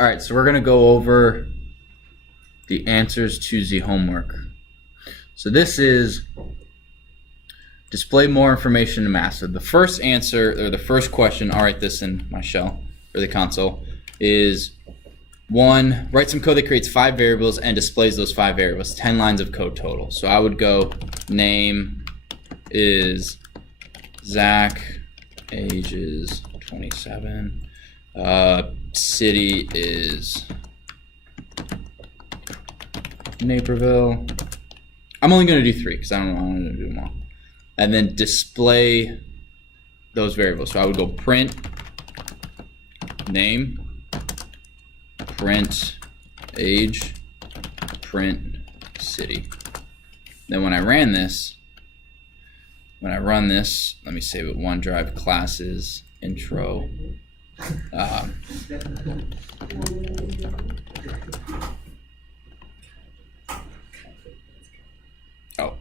All right, so we're going to go over the answers to the homework. So this is display more information in math. So the first answer, or the first question, I'll write this in my shell, or the console, is 1, write some code that creates 5 variables and displays those 5 variables, 10 lines of code total. So I would go, name is Zach, age is 27, city is Naperville. I'm only going to do 3 because I don't know, I'm going to do them all. And then display those variables. So I would go print name, print age, print city. Then when I run this, let me save it. OneDrive classes intro.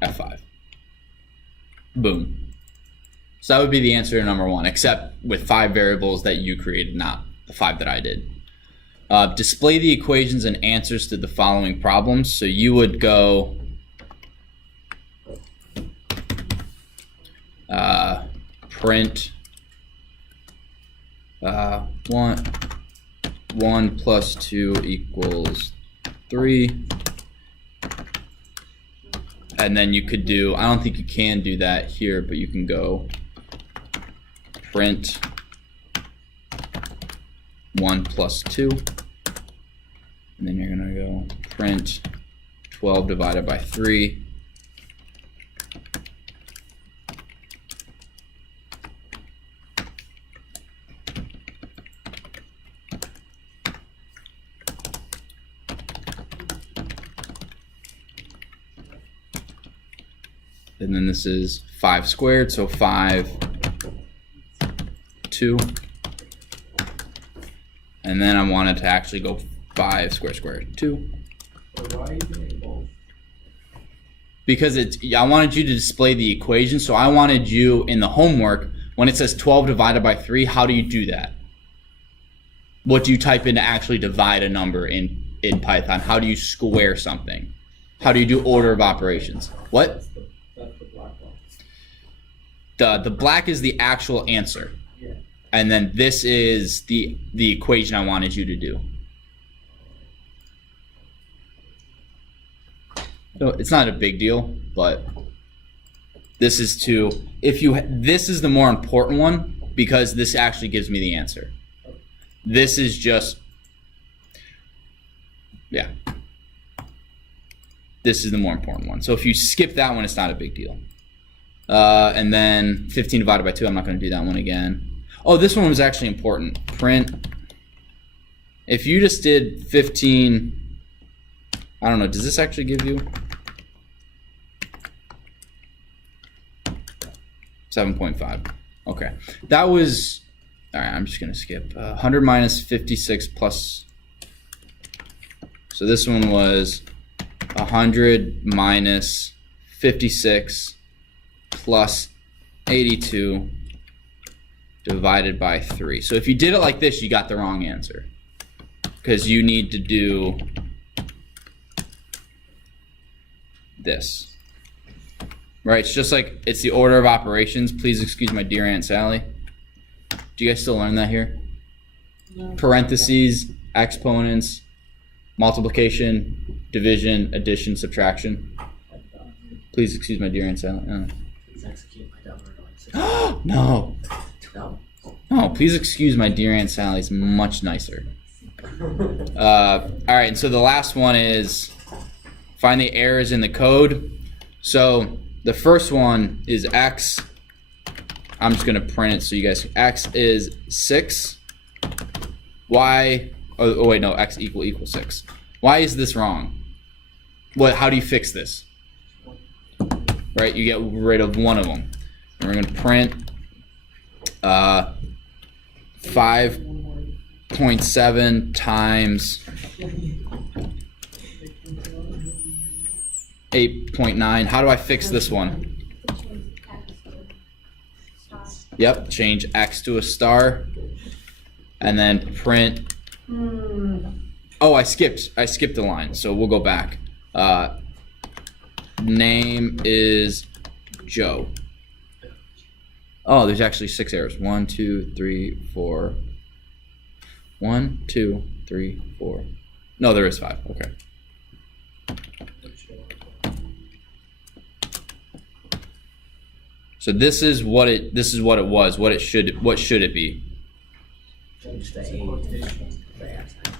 F5. Boom. So that would be the answer to number 1, except with 5 variables that you created, not the 5 that I did. Display the equations and answers to the following problems. So you would go print 1 plus 2 equals 3. And then you could do, I don't think you can do that here, but you can go print 1 plus 2. And then you're going to go print 12 divided by 3. And then this is 5 squared, so 5, 2. And then I wanted to actually go 5 squared, 2. Why are you doing both? Because I wanted you to display the equation, so I wanted you in the homework, when it says 12 divided by 3, how do you do that? What do you type in to actually divide a number in Python? How do you square something? How do you do order of operations? What? That's the black one. The black is the actual answer. Yeah. And then this is the equation I wanted you to do. So it's not a big deal, but this is this is the more important one because this actually gives me the answer. This is just, yeah. This is the more important one. So if you skip that one, it's not a big deal. And then 15 divided by 2, I'm not going to do that one again. Oh, this one was actually important. Print. If you just did 15, I don't know, does this actually give you 7.5? Okay. That was, all right, I'm just going to skip. 100 minus 56 plus, so this one was 100 minus 56 plus 82 divided by 3. So if you did it like this, you got the wrong answer because you need to do this. Right? It's just like it's the order of operations. Please excuse my dear Aunt Sally. Do you guys still learn that here? No. Parentheses, exponents, multiplication, division, addition, subtraction. Please excuse my dear Aunt Sally. Please execute my dumb annoyance. No. No. No, please excuse my dear Aunt Sally. It's much nicer. All right, and so the last one is find the errors in the code. So the first one is X. I'm just going to print it so you guys, X is 6. Y, oh wait, no, X equals 6. Why is this wrong? How do you fix this? Right, you get rid of one of them. And we're going to print 5.7 times 8.9. How do I fix this one? Yep, change X to a star. And then print Oh, I skipped the line, so we'll go back. Name is Joe. Oh, there's actually 6 errors. 1, 2, 3, 4. 1, 2, 3, 4. No, there is 5. Okay. So this is what it was. What should it be? Change the A to the X to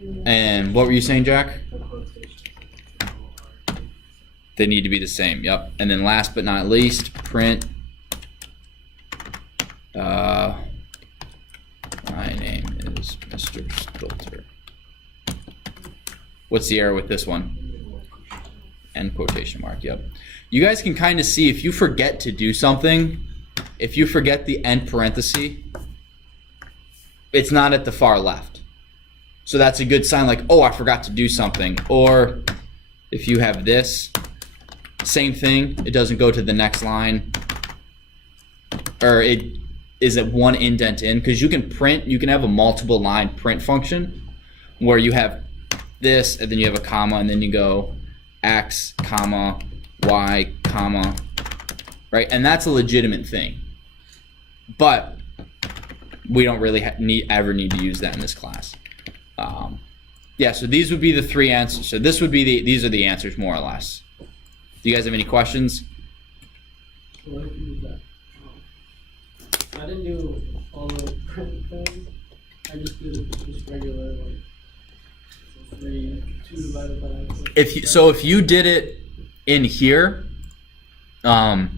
the A. And what were you saying, Jack? They need to be the same. Yep. And then last but not least, print. My name is Mr. Stilter. What's the error with this one? End quotation mark. Yep. You guys can kind of see if you forget to do something, if you forget the end parenthesis, it's not at the far left. So that's a good sign, like, oh, I forgot to do something. Or if you have this, same thing, it doesn't go to the next line, or it is at one indent in, because you can have a multiple line print function where you have this and then you have a comma and then you go X, comma, Y, comma, right? And that's a legitimate thing. But we don't really ever need to use that in this class. Yeah, so these would be the 3 answers. So this would be these are the answers more or less. Do you guys have any questions? So what if you do that? I didn't do all the print things. I just did just regular, like, 2 divided by. If you did it in here, No,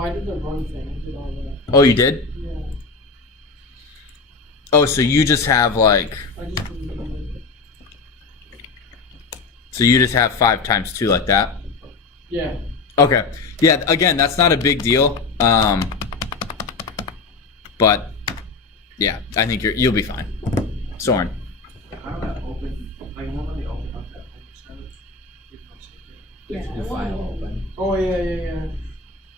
I did the run thing. I did all that. oh, you did? Yeah. Oh, so you just have like, I just didn't do it. so you just have 5 times 2 like that? Yeah. Okay. Yeah, again, that's not a big deal. But yeah, I think you'll be fine. Soren. How do I open, like, when they open up that thing, There's the file open. Oh, yeah.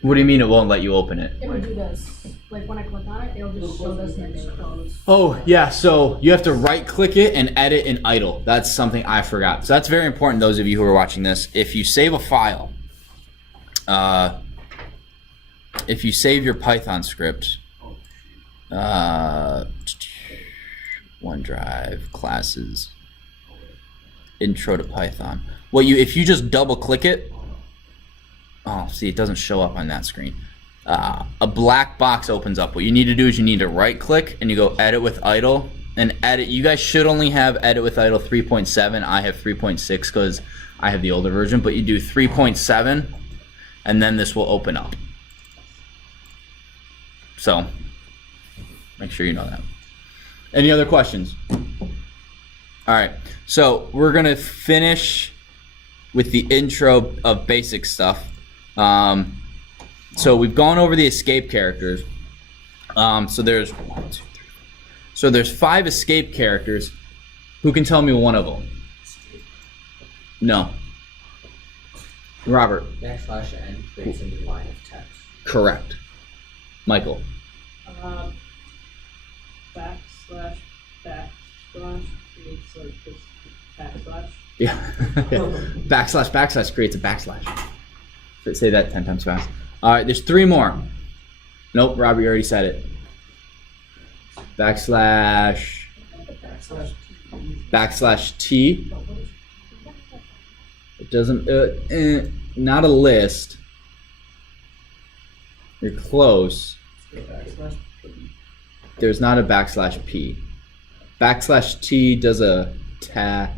What do you mean it won't let you open it? It would do this. Like when I click on it, it'll just show this and then close. Oh, yeah, so you have to right click it and edit in idle. That's something I forgot. So that's very important, those of you who are watching this. If you save a file, if you save your Python script, OneDrive, classes, intro to Python. If you just double click it, oh, see, it doesn't show up on that screen. A black box opens up. What you need to do is you need to right click and you go edit with idle and edit. You guys should only have edit with idle 3.7. I have 3.6 because I have the older version, but you do 3.7 and then this will open up. So make sure you know that. Any other questions? All right, so we're gonna finish with the intro of basic stuff. So we've gone over the escape characters. So there's 5 escape characters. Who can tell me one of them? No. Robert. \n creates a new line of text. Correct. Michael. Backslash creates like this backslash. Yeah. Backslash creates a backslash. Say that 10 times fast. All right, there's 3 more. Nope, Robert, you already said it. Backslash T. It doesn't, not a list. You're close. There's not a backslash P. Backslash T does a tab.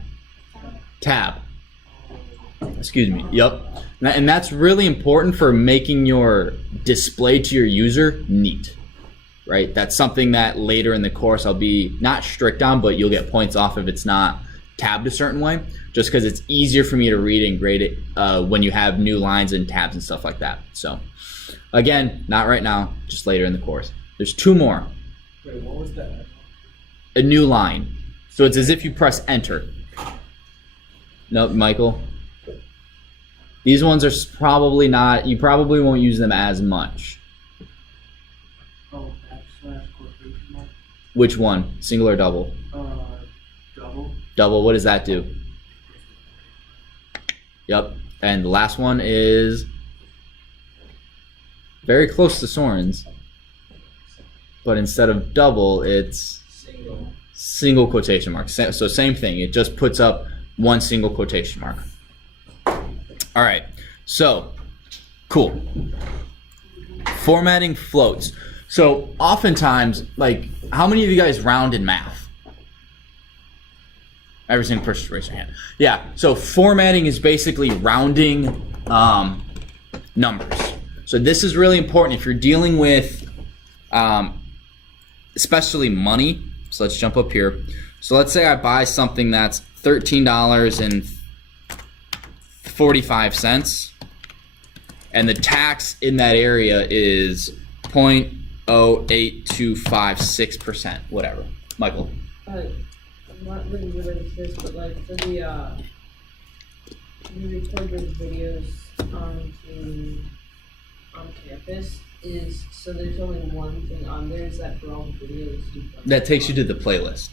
Excuse me. Yep. And that's really important for making your display to your user neat, right? That's something that later in the course I'll be not strict on, but you'll get points off if it's not tabbed a certain way, just because it's easier for me to read and grade it when you have new lines and tabs and stuff like that. So again, not right now, just later in the course. There's 2 more. Wait, what was that? A new line. So it's as if you press enter. Nope, Michael. These ones are probably not, you probably won't use them as much. Oh, backslash quotation mark. Which one? Single or double? Double, what does that do? Yep. And the last one is very close to Soren's. But instead of double, it's single quotation mark. So same thing. It just puts up one single quotation mark. All right. So, cool. Formatting floats. So oftentimes, like, how many of you guys round in math? Every single person, raise your hand. Yeah. So formatting is basically rounding numbers. So this is really important if you're dealing with, especially money. So let's jump up here. So let's say I buy something that's $13.45, and the tax in that area is 0.08256%, whatever. Michael. I'm not really related to this, but like for the you record your videos on campus is so there's only one thing on there, is that for all the videos you've done? That takes you to the playlist.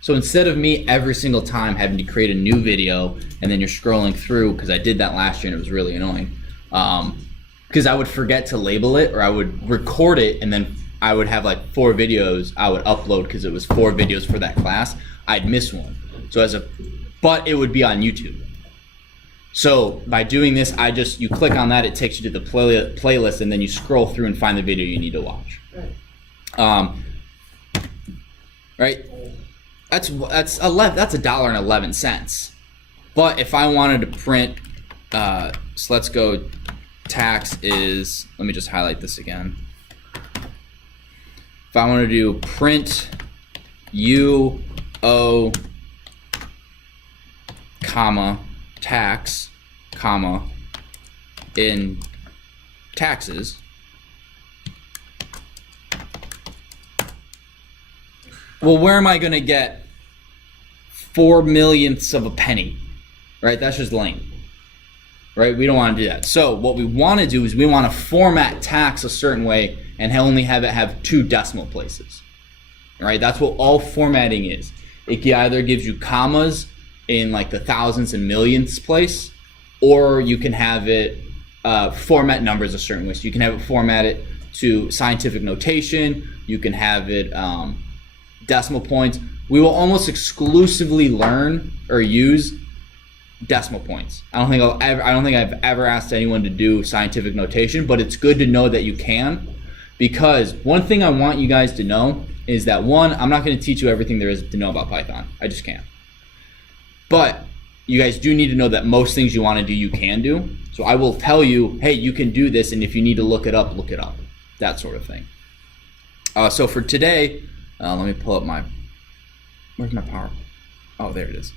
So instead of me every single time having to create a new video and then you're scrolling through, because I did that last year and it was really annoying, because I would forget to label it, or I would record it and then I would have like 4 videos I would upload because it was 4 videos for that class. I'd miss one. But it would be on YouTube. So by doing this, you click on that, it takes you to the playlist, and then you scroll through and find the video you need to watch. Right? That's $1.11. But if I wanted to print, so let's go. Tax is. Let me just highlight this again. If I want to do print UO, comma, tax, comma, in taxes, well, where am I going to get 4 millionths of a penny? Right? That's just lame. Right? We don't want to do that. So what we want to do is we want to format tax a certain way and only have it have 2 decimal places. Right? That's what all formatting is. It either gives you commas in like the thousands and millionths place, or you can have it format numbers a certain way. So you can have it formatted to scientific notation. You can have it decimal points. We will almost exclusively learn or use decimal points. I don't think I've ever asked anyone to do scientific notation, but it's good to know that you can, because one thing I want you guys to know is that, one, I'm not going to teach you everything there is to know about Python. I just can't. But you guys do need to know that most things you want to do, you can do. So I will tell you, hey, you can do this, and if you need to look it up, that sort of thing. So for today, let me pull up where's my power? Oh, there it is.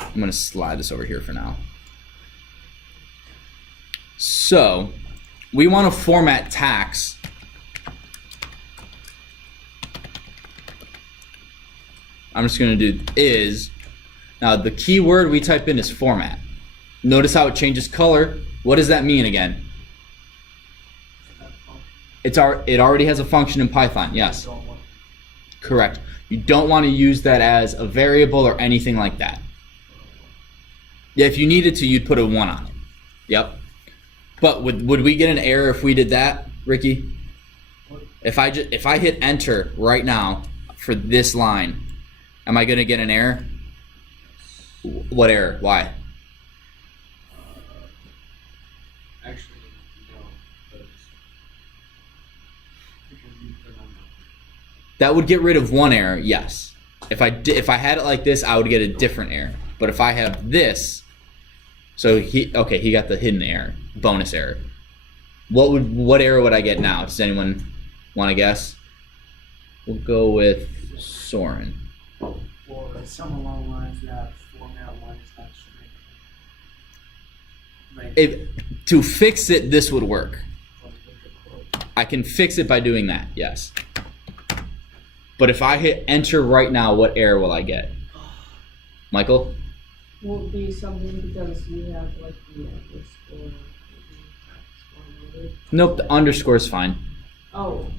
I'm going to slide this over here for now. So we want to format tax I'm just going to do is. Now the keyword we type in is format. Notice how it changes color. What does that mean again? It already has a function in Python. Yes. Correct. You don't want to use that as a variable or anything like that. Yeah, if you needed to, you'd put a 1 on it. Yep. But would we get an error if we did that, Ricky? If I hit enter right now for this line, am I going to get an error? What error? Why? Actually, no. Because you put on That would get rid of one error, yes. If I had it like this, I would get a different error. But if I have this, so he got the hidden error, bonus error. What error would I get now? Does anyone want to guess? We'll go with Soren. Or some along the lines that format one is not straight. To fix it, this would work. I can fix it by doing that, yes. But if I hit enter right now, what error will I get? Michael? Won't be something because you have like the underscore. Nope, the underscore is fine. Oh,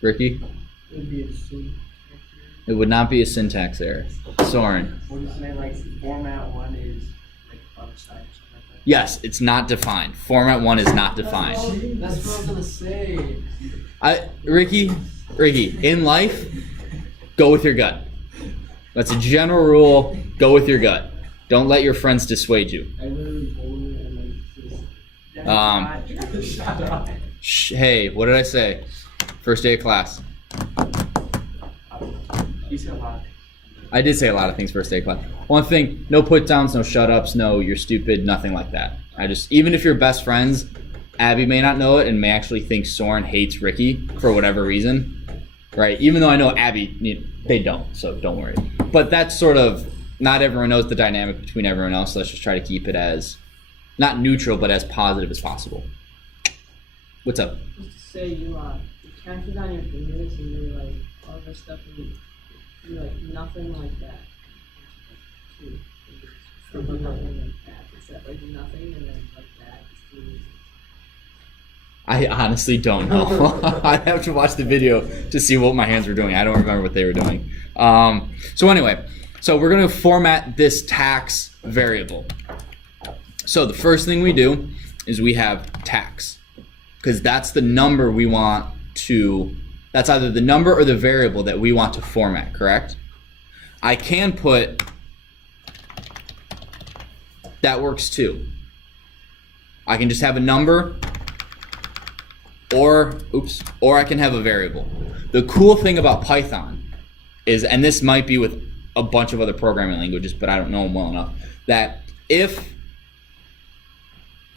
Ricky? It would be a syntax It would not be a syntax error. Soren. What is it, like, format one is like above side or something like that? Yes, it's not defined. Format 1 is not error. defined. That's what I was gonna say. Ricky, in life, go with your gut. That's a general rule. Go with your gut. Don't let your friends dissuade you. I literally told it and like just Shut up. Hey, what did I say? First day of class. You said a lot. I did say a lot of things first day of class. One thing, no put downs, no shut ups, no you're stupid, nothing like that. Even if you're best friends, Abby may not know it and may actually think Soren hates Ricky for whatever reason, right? Even though I know Abby, they don't, so don't worry. But that's sort of, not everyone knows the dynamic between everyone else, so let's just try to keep it as, not neutral, but as positive as possible. What's up? to say you count it on your fingers and you're like all this stuff and you're like nothing like that. Two fingers. Nothing like that. Except like nothing and then like that. It's two. I honestly don't know. I'd have to watch the video to see what my hands were doing. I don't remember what they were doing. So anyway, we're going to format this tax variable. So the first thing we do is we have tax, because that's the number we want to, that's either the number or the variable that we want to format, correct? I can put, that works too. I can just have a number, or I can have a variable. The cool thing about Python is, and this might be with a bunch of other programming languages, but I don't know them well enough, that if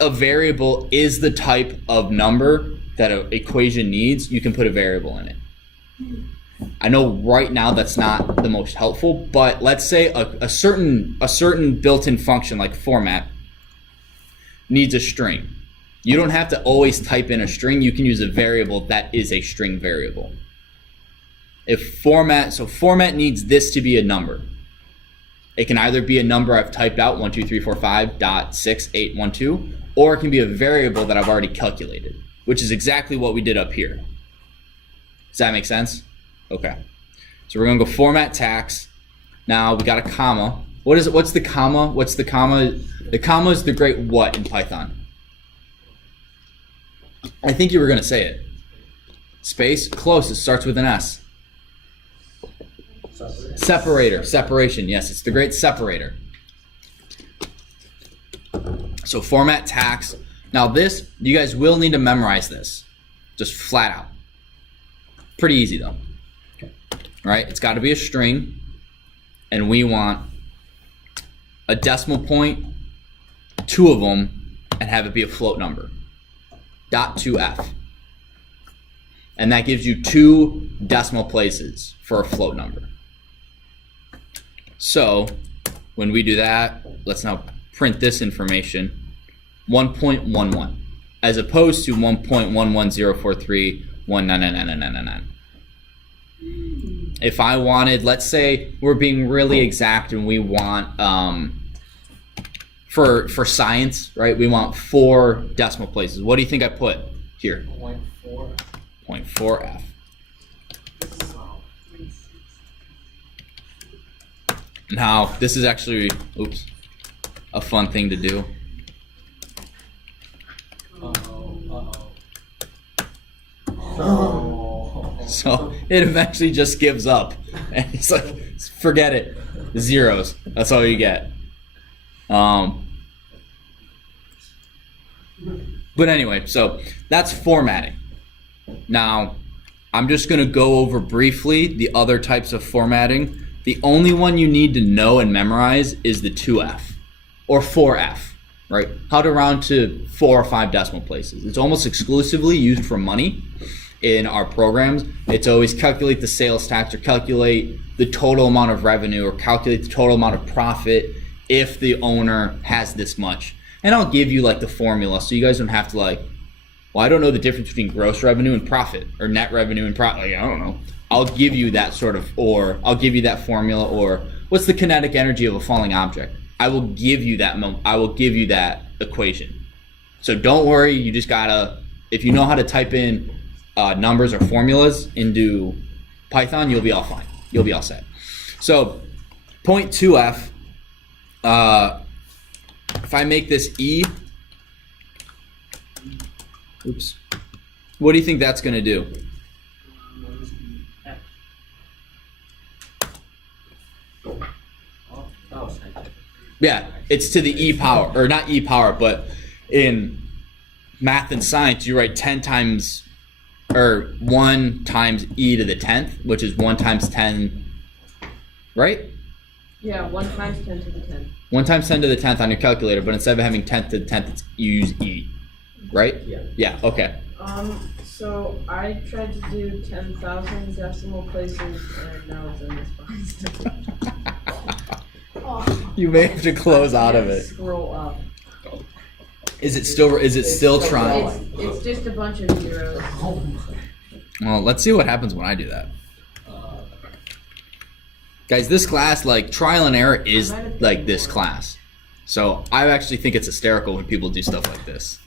a variable is the type of number that an equation needs, you can put a variable in it. I know right now that's not the most helpful, but let's say a certain built-in function like format needs a string. You don't have to always type in a string. You can use a variable that is a string variable. Format needs this to be a number. It can either be a number I've typed out, 12345.6812, or it can be a variable that I've already calculated, which is exactly what we did up here. Does that make sense? Okay. So we're gonna go format tax. Now we got a comma. What's the comma? What's the comma? The comma is the great what in Python? I think you were gonna say it. Space, close, it starts with an S. Separator, separation, yes, it's the great separator. So format tax. Now this, you guys will need to memorize this, just flat out. Pretty easy though. Right, it's gotta be a string, and we want a decimal point, 2 of them, and have it be a float number. .2f. And that gives you 2 decimal places for a float number. So when we do that, let's now print this information, 1.11, as opposed to 1.110431999999. If I wanted, let's say we're being really exact and we want, for science, right, we want 4 decimal places. What do you think I put here? 0.4. 0.4f. Now, this is actually, a fun thing to do. So it eventually just gives up. And it's like, forget it. Zeros. That's all you get. But anyway, so that's formatting. Now, I'm just going to go over briefly the other types of formatting. The only one you need to know and memorize is the 2f or 4f, right? How to round to 4 or 5 decimal places. It's almost exclusively used for money in our programs. It's always calculate the sales tax or calculate the total amount of revenue or calculate the total amount of profit if the owner has this much. And I'll give you like the formula so you guys don't have to like, well, I don't know the difference between gross revenue and profit or net revenue and profit. Like, I don't know. I'll give you that sort of, or I'll give you that formula, or what's the kinetic energy of a falling object? I will give you that. I will give you that equation. So don't worry. You just gotta, if you know how to type in numbers or formulas into Python, you'll be all fine. You'll be all set. So, point 2f, if I make this e, oops, what do you think that's going to do? Yeah, it's to the e power, or not e power, but in math and science, you write 10 times, or 1 times e to the 10th, which is 1 times 10, right? Yeah, 1 times 10 to the 10th. 1 times 10 to the 10th on your calculator, but instead of having 10 to the 10th, you use e, right? Yeah. Yeah, okay. So I tried to do 10,000 decimal places, and now it's in this box. Oh, You may have to close out of it. Scroll up. Is it still trying? It's just a bunch of zeros. Well, let's see what happens when I do that. Guys, this class, like, trial and error is like this class. So I actually think it's hysterical when people do stuff like this.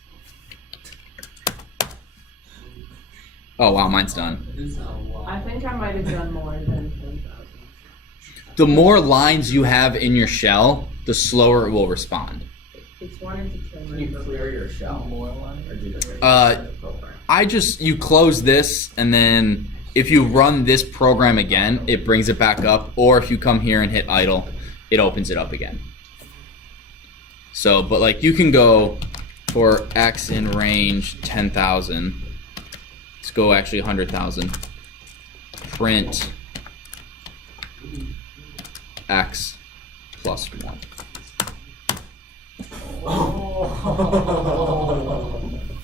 Oh, wow, mine's done. I think I might have done more than 10,000. The more lines you have in your shell, the slower it will respond. It's wanting to kill Can you me. clear your shell more line, or do you just program? You close this, and then if you run this program again, it brings it back up, or if you come here and hit idle, it opens it up again. So, but like you can go for X in range 10,000. Let's go actually 100,000. Print X plus 1.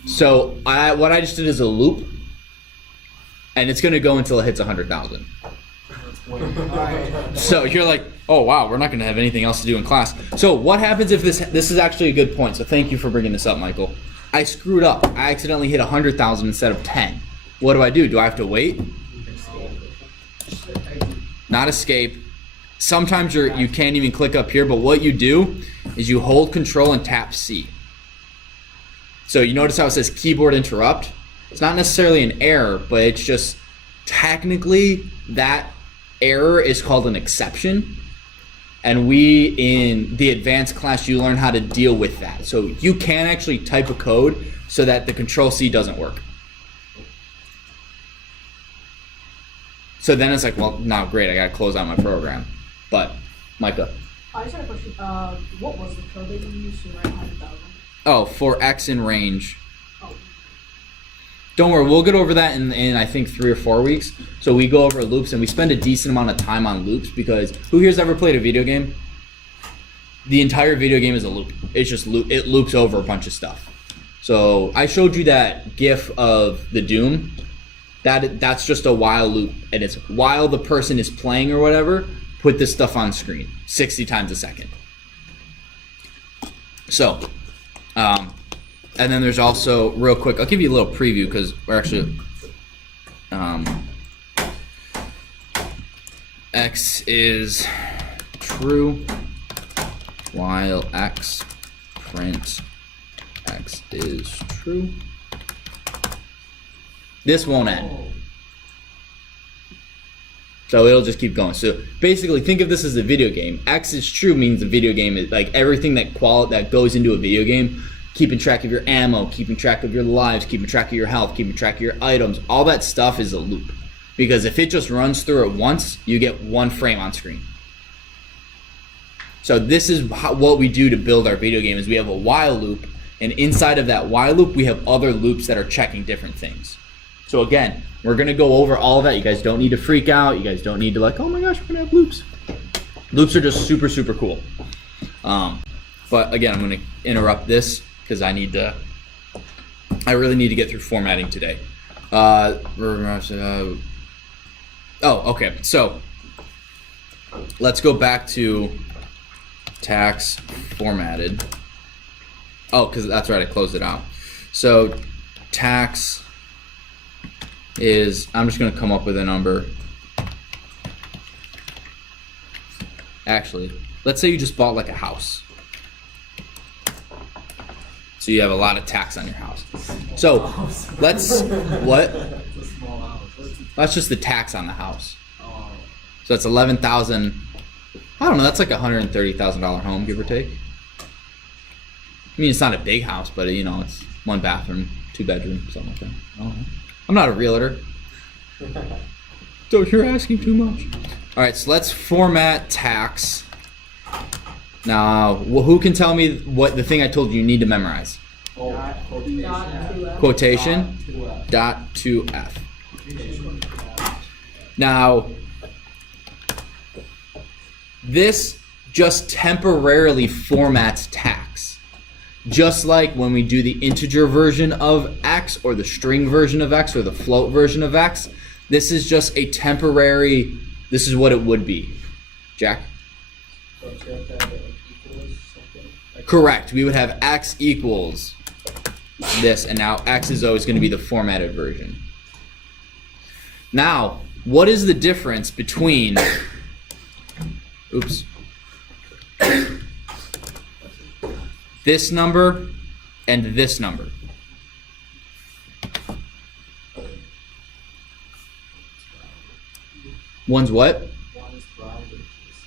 So what I just did is a loop, and it's gonna go until it hits 100,000. So you're like, oh wow, we're not gonna have anything else to do in class. So what happens if this is actually a good point? So thank you for bringing this up, Michael. I screwed up. I accidentally hit 100,000 instead of 10. What do? Do I have to wait? Not escape. Sometimes you can't even click up here, but what you do is you hold Control and tap C. So you notice how it says keyboard interrupt? It's not necessarily an error, but it's just technically that error is called an exception. And we, in the advanced class, you learn how to deal with that. So you can actually type a code so that the Control C doesn't work. So then it's like, well, now great, I gotta close out my program. But, Micah. I just had a question. What was the code that you used to write 100,000? Oh, for X in range. Oh, Don't worry, we'll get over that in I think 3 or 4 weeks. So we go over loops, and we spend a decent amount of time on loops, because who here's ever played a video game? The entire video game is a loop. It's just it loops over a bunch of stuff. So I showed you that GIF of the Doom. That's just a while loop, and it's while the person is playing or whatever, put this stuff on screen 60 times a second. So, and then there's also, real quick, I'll give you a little preview because we're actually, X is true while X print X is true. This won't end. So it'll just keep going. So basically, think of this as a video game. X is true means the video game is like everything that goes into a video game. Keeping track of your ammo, keeping track of your lives, keeping track of your health, keeping track of your items. All that stuff is a loop. Because if it just runs through it once, you get 1 frame on screen. So this is what we do to build our video game. Is we have a while loop, and inside of that while loop, we have other loops that are checking different things. So again, we're going to go over all of that. You guys don't need to freak out. You guys don't need to like, oh my gosh, we're going to have loops. Loops are just super, super cool. But again, I'm going to interrupt this because I really need to get through formatting today. Oh, okay. So let's go back to tax formatted. Oh, because that's right, I closed it out. So tax is, I'm just going to come up with a number. Actually, let's say you just bought like a house. So you have a lot of tax on your house. So let's, what? That's just the tax on the house. Oh. So that's 11,000. I don't know. That's like a $130,000 home, give or take. I mean, it's not a big house, but you know, it's 1 bathroom, 2 bedroom, something like that. I don't know. I'm not a realtor. So you're asking too much. All right, so let's format tax. Now, who can tell me what the thing I told you need to memorize? Dot 2F. Quotation. Dot 2F. Now, this just temporarily formats tax. Just like when we do the integer version of x, or the string version of x, or the float version of x, this is just a temporary, this is what it would be. Jack? Correct. We would have x equals this, and now x is always going to be the formatted version. Now, what is the difference between, oops, this number and this number? One's what?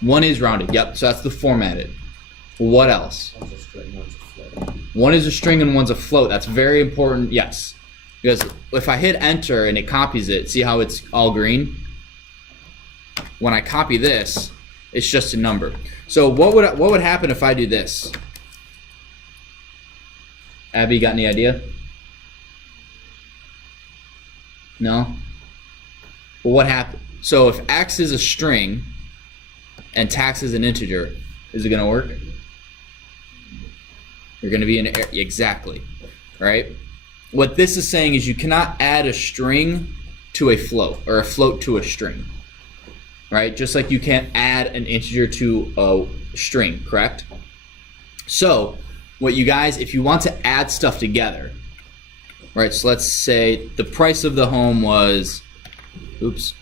One is rounded. Yep, so that's the formatted. What else? One is a string and one's a float. That's very important, yes. Because if I hit enter and it copies it, see how it's all green? When I copy this, it's just a number. So what would happen if I do this? Abby, got any idea? No? Well, what happened? So if x is a string and tax is an integer, is it going to work? You're going to be in error. Exactly. Right? What this is saying is you cannot add a string to a float, or a float to a string. Right? Just like you can't add an integer to a string, correct? So, what you guys, if you want to add stuff together, right? So let's say the price of the home was, oops.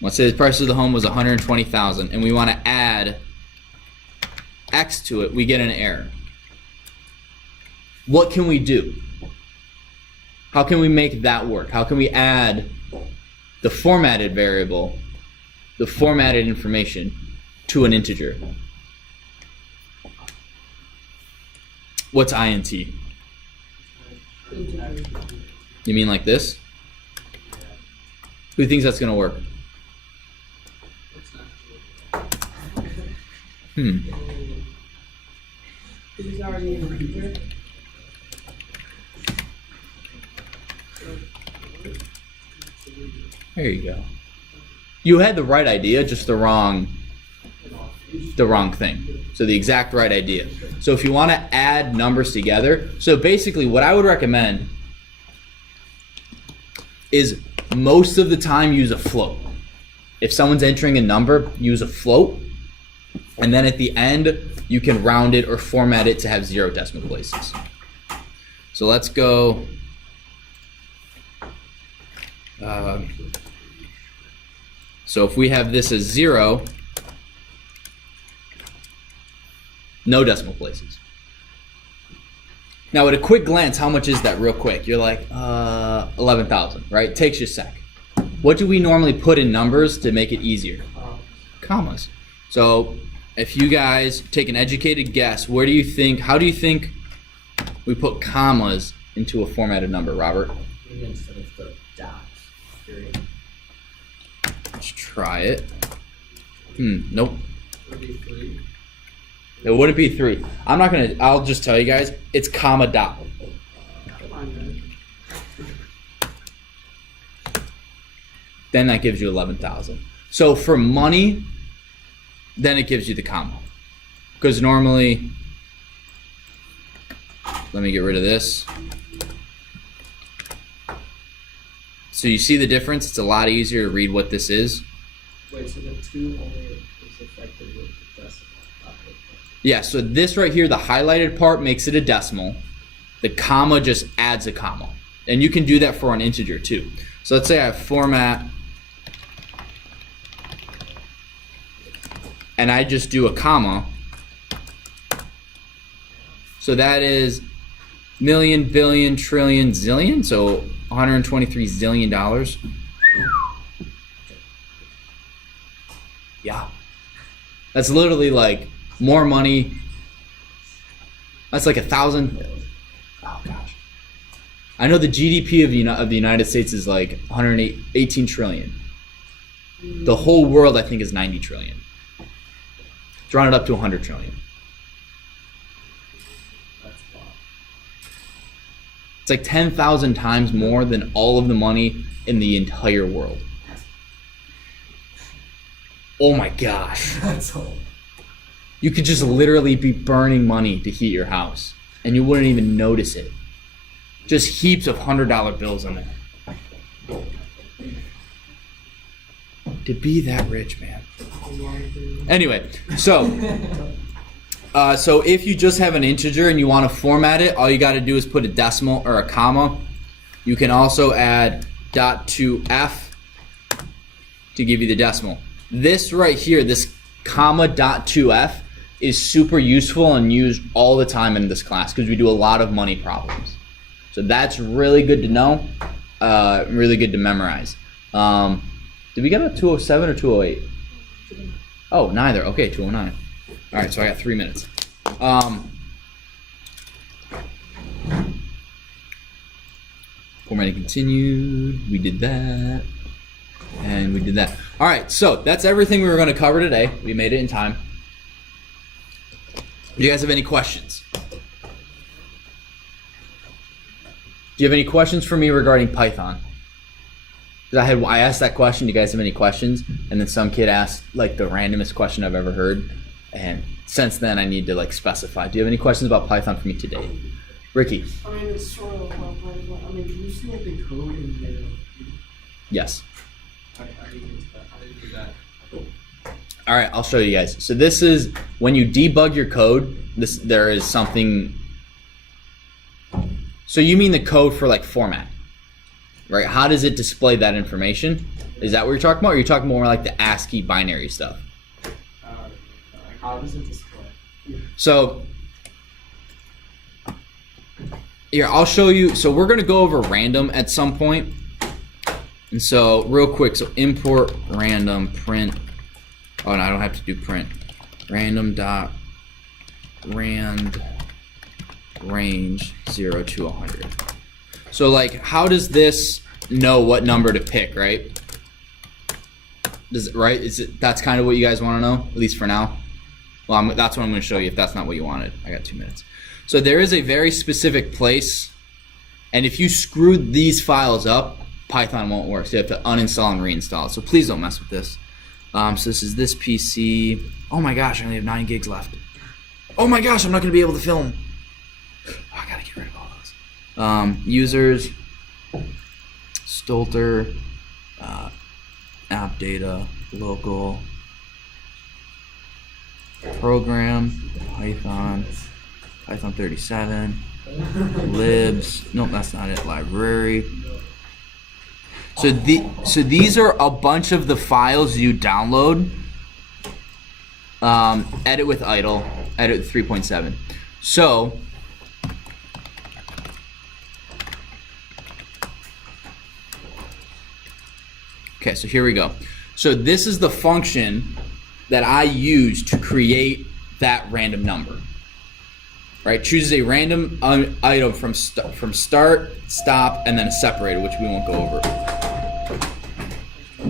Let's say the price of the home was $120,000, and we want to add x to it. We get an error. What can we do? How can we make that work? How can we add the formatted variable, the formatted information, to an integer? What's int? You mean like this? Who thinks that's going to work? He's already in here. There you go. You had the right idea, just the wrong thing. So the exact right idea. So if you want to add numbers together, so basically what I would recommend is most of the time use a float. If someone's entering a number, use a float, and then at the end you can round it or format it to have 0 decimal places. So let's go. So if we have this as 0, no decimal places. Now at a quick glance, how much is that real quick? You're like, 11,000, right? Takes you a sec. What do we normally put in numbers to make it easier? Commas. So if you guys take an educated guess, how do you think we put commas into a formatted number, Robert? Maybe instead of the dots, period. Let's try it. Nope. It wouldn't be 3. I'll just tell you guys, it's comma dot. Then that gives you 11,000. So for money, then it gives you the comma. Because normally, let me get rid of this. So you see the difference? It's a lot easier to read what this is. Wait, so the 2 only is affected with the decimal. Yeah, so this right here, the highlighted part makes it a decimal. The comma just adds a comma. And you can do that for an integer too. So let's say I format, and I just do a comma. So that is million, billion, trillion, zillion. So $123 zillion. Yeah. That's literally like more money. That's like 1,000. Oh gosh. I know the GDP of the United States is like 18 trillion. The whole world, I think, is 90 trillion. Let's round it up to 100 trillion. It's like 10,000 times more than all of the money in the entire world. Oh my gosh. That's all. You could just literally be burning money to heat your house, and you wouldn't even notice it. Just heaps of $100 bills in there. To be that rich, man. Anyway, so if you just have an integer and you want to format it, all you got to do is put a decimal or a comma. You can also add .2f to give you the decimal. This right here, this comma .2f, is super useful and used all the time in this class because we do a lot of money problems. So that's really good to know, really good to memorize. Did we get a 207 or 208? Oh, neither. Okay, 209. All right, so I got 3 minutes. Formatting continued. We did that. And we did that. All right, so that's everything we were going to cover today. We made it in time. Do you guys have any questions? Do you have any questions for me regarding Python? Because I asked that question. Do you guys have any questions? And then some kid asked like the randomest question I've ever heard. And since then, I need to like specify. Do you have any questions about Python for me today? Ricky? I mean, it's sort of about Python. I mean, can you see like the code in there? Yes. I didn't do that. All right, I'll show you guys. So this is when you debug your code. There is something. So you mean the code for like format, right? How does it display that information? Is that what you're talking about? Or are you talking more like the ASCII binary stuff? How does it display? So here, I'll show you. So we're gonna go over random at some point. And so real quick, so import random print. Oh no, I don't have to do print. Random dot rand range 0 to 100. So like, how does this know what number to pick, right? Does it, right? That's kind of what you guys want to know, at least for now? Well, that's what I'm going to show you if that's not what you wanted. I got 2 minutes. So there is a very specific place, and if you screw these files up, Python won't work. So you have to uninstall and reinstall it. So please don't mess with this. So this is this PC. Oh my gosh, I only have 9 gigs left. Oh my gosh, I'm not going to be able to film. Oh, I got to get rid of all those. Users, Stolter, app data, local, program, Python 37, libs, nope, that's not it, library. So these are a bunch of the files you download. Edit with idle, edit with 3.7. So okay, so here we go. So this is the function that I use to create that random number. Right? Chooses a random item from start, stop, and then a separator, which we won't go over.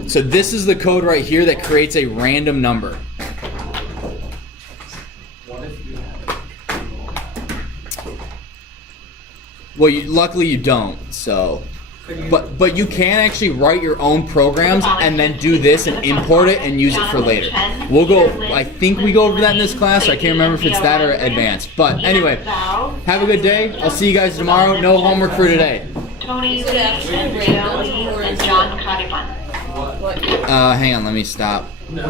So this is the code right here that creates a random number. What if you have Well, luckily you don't. So, but you can actually write your own programs and then do this and import it and use it for later. We'll go. I think we go over that in this class. I can't remember if it's that or advanced. But anyway, have a good day. I'll see you guys tomorrow. No homework for today. Tony Lee and Rachel Lee and John Cuddiman. Hang on. Let me stop. No.